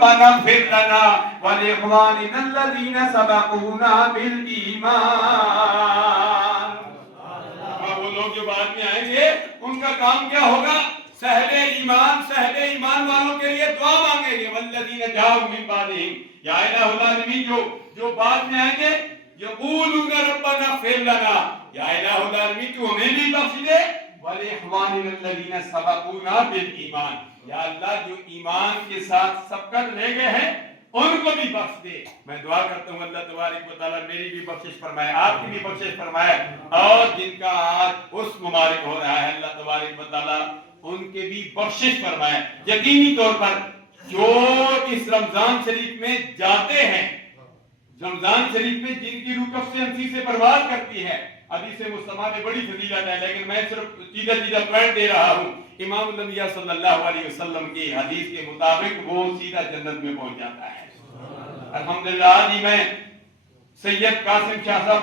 ربنا اغفر لنا ولإخواننا الذين سبقونا بالإيمان. وہ لوگ جو بعد میں آئیں گے ان کا کام کیا ہوگا؟ صاحب ایمان والوں کے لیے دعا مانگیں گے. والذین جاءوا من بعدہم، یا الہ العالمین جو بعد میں آئیں گے یقولون ربنا اغفر لنا، یا الہ العالمین تو ہمیں بھی بخش دے، وَلِإِخْوَانِنَا الَّذِينَ سَبَقُونَا بِالْإِيمَانِ، یا اللہ جو ایمان کے ساتھ سبقت لے گئے ہیں ان کو بھی بخش دے. میں دعا کرتا ہوں اللہ تبارک و تعالیٰ میری بھی بخشش فرمائے، آپ کی بھی بخشش فرمائے، اور جن کا آج اس مبارک ہو رہا ہے اللہ تبارک و تعالیٰ ان کے بھی بخشش فرمائے. یقینی طور پر جو اس رمضان شریف میں جاتے ہیں، رمضان شریف میں جن کی روح کف سے انسی سے پرواز کرتی ہے، حدیث مصطفیٰ میں بڑی فضیلت ہے، لیکن میں صرف سیدھا پوائنٹ دے رہا ہوں. امام الانبیاء صلی اللہ علیہ وسلم کی حدیث کے مطابق وہ سیدھا جنت میں پہنچ جاتا ہے. الحمدللہ. جی میں سید قاسم شاہ صاحب